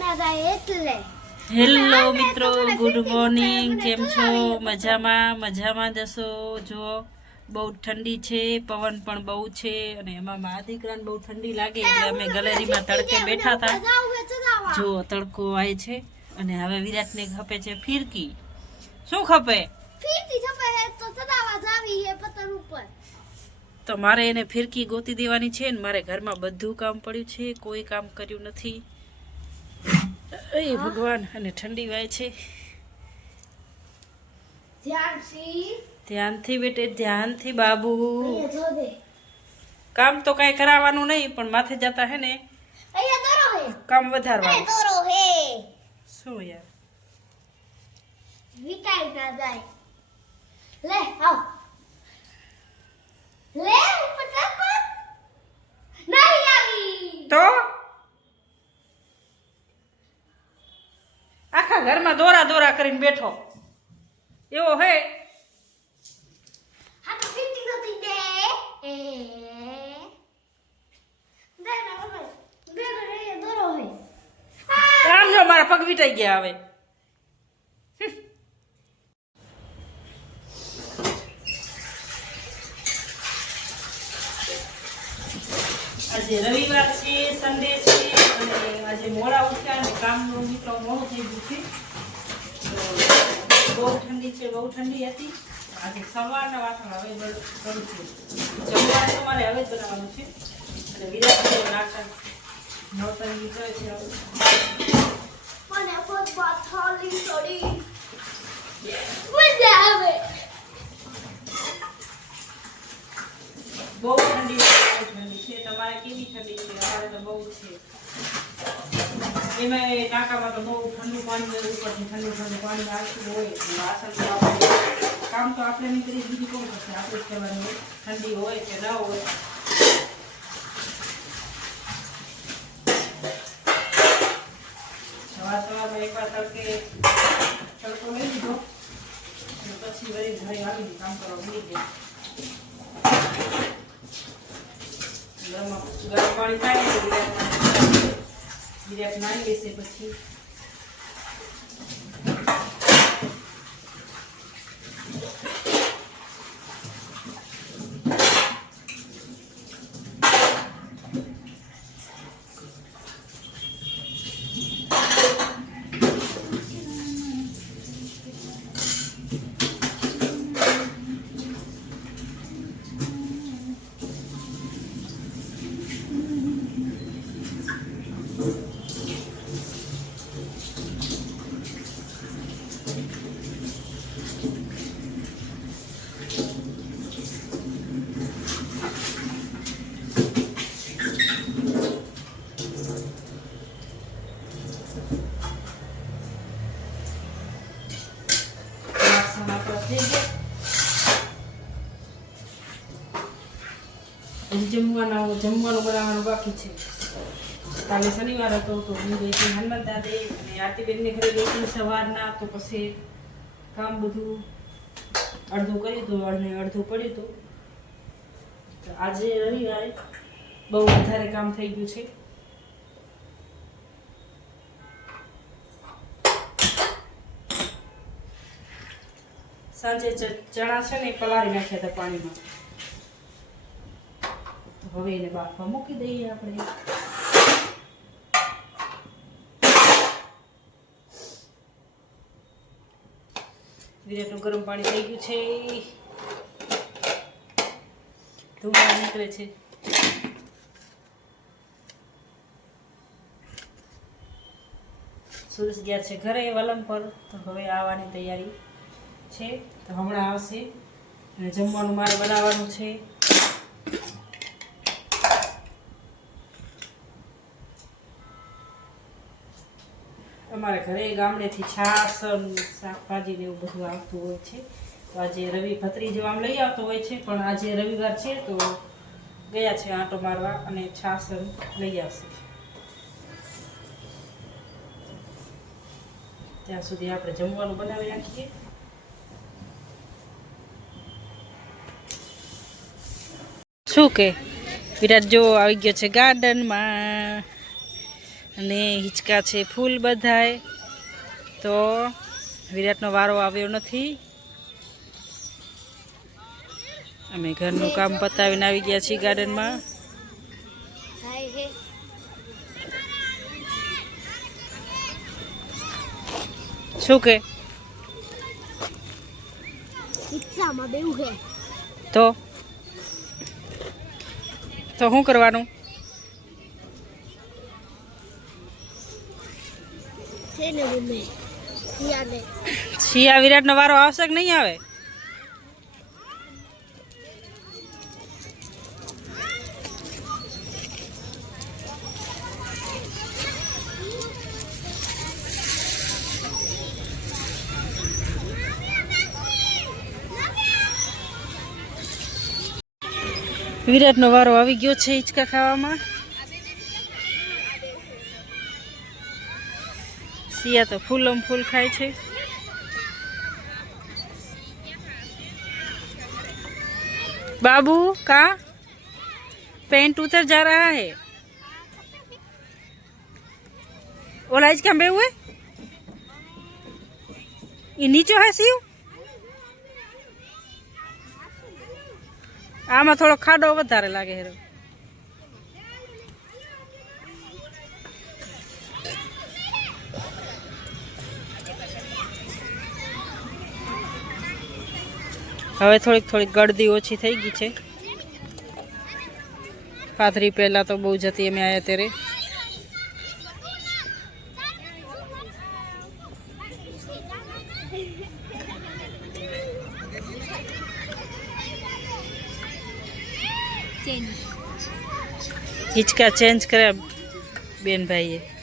ના જાય એટલે હેલો મિત્રો ગુડ મોર્નિંગ કેમ છો? મજામાં? મજામાં જશો જો બહુ ઠંડી છે પવન પણ બહુ છે અને એમાં મા દીકરાને બહુ ઠંડી લાગે એટલે અમે ગેલેરીમાં તડકે બેઠા હતા જો તડકો આવે છે અને હવે વિરાટને ખપે છે ફિરકી. શું ખપે? તો મારે એને ફિરકી ગોતી દેવાની છે ને મારે ઘરમાં બધું કામ પડ્યું છે કોઈ કામ કર્યું નથી. એ ભગવાન અને ઠંડી વાય છે. ધ્યાનથી. બેટે ધ્યાનથી બાબુ. કામ તો કાંઈ કરાવવાનું નહીં પણ માથે જતા હે ને કામ વધારવાનું. શું યાર? વિકાઈ ના જાય. લે આવ. લે ઉપર ચપ નહીં આવી તો આખા ઘરમાં દોરા દોરા કરીને બેઠો. એવો હે. હા તો ફીરથી નતી દે એ દે ના હવે દે ના એ દોરો હે. આમ જો મારા પગ વીટાઈ ગયા હવે. આજે રવિવાર છે સન્ડે છે અને આજે મોડા ઉઠ્યા અને કામનું મિત્રો મોડું થઈ ગયું છે. બહુ ઠંડી છે બહુ ઠંડી હતી. આજે સવારના વાસણ હવે કરું છું જમવાનું તો મારે હવે જ બનાવવાનું છે. અને વિરાટ નાટક નવતંગી નીકળે છે હવે. બહુ ઠંડી બહુ ઠંડી છે. તમારે કેવી ઠંડી છે? અમારે તો બહુ છે. એમાં એ ટાંકામાં તો બહુ ઠંડુ પાણી હોય ઉપરથી ઠંડુ ઠંડુ પાણી આવતું હોય એટલે વાસણ તો આપણે કામ તો આપણે નહીં કરીએ, બીજું કોણ કરશે? આપણે જ કરવાનું હોય. ઠંડી હોય કે ન હોય. સવાર સવારમાં એકવાર તડકે તડકો લઈ લીધો. અને પછી વળી ઘરે આવીને કામ કરવા મળી ગયા. ગરમ ગરમ પાણી થાય તો વિરાટ વિરાટ નાઈ લેશે પછી વાસણ આપણા થઈ ગયા હજી જમવાનું જમવાનું બનાવવાનું બાકી છે. કાલે શનિવાર હતો તો હું ગઈ હતી હનુમાન દાદે અને આરતીબેનને ઘરે ગઈ હતી સવારના, તો પછી કામ બધું અડધું કર્યું હતું અને અડધું પડ્યું હતું. આજે રવિવારે બહુ વધારે કામ થઈ ગયું છે. સાંજે ચણા છે ને એ પલાળી નાખ્યા હતા પાણીમાં. હવે એને બાફવા મૂકી દઈએ આપણે. વિરાટનું ગરમ પાણી થઈ ગયું છે. ધુમાડા નીકળે છે. સુરેશ ગયા છે ઘરે વલમ પર. તો હવે આવવાની તૈયારી. છે, તો હમણાં આવશે. અને જમવાનું મારે બનાવવાનું છે. અમારે ઘરે ગામડેથી છાસ શાકભાજી ને એવું બધું આવતું હોય છે. તો આજે રવિ ભત્રીજો આમ લઈ આવતો હોય છે, પણ આજે રવિવાર છે, તો ગયા છે આંટો મારવા અને છાસ લઈ આવશે. ત્યાં સુધી આપણે જમવાનું બનાવી નાખીએ શું કે વિરાટ જો આવી ગયો છે ગાર્ડનમાં અને હિંચકા છે ફૂલ બધાય તો વિરાટનો વારો આવ્યો નથી. અમે ઘરનું કામ પતાવીને આવી ગયા છીએ ગાર્ડનમાં. શું કે? તો? તો શું કરવાનું? શિયા વિરાટનો વારો આવશે કે નહીં આવે? વિરાટનો વારો આવી ગયો છે હિંચકા ખાવામાં સિયા તો ફૂલમ ફૂલ ખાય છે बाबू कहा पेंट उतर जा रहा है ओला इज क्या हुए ये नीचो है सीव આમાં થોડો ખાડો વધારે લાગે હેરો હવે થોડીક થોડીક ગળદી ઓછી થઈ ગઈ છે. પાથરી પહેલાં તો બહુ જતી અમે આવ્યા ત્યારે. હિંચકા ચેન્જ કર્યા બેન ભાઈએ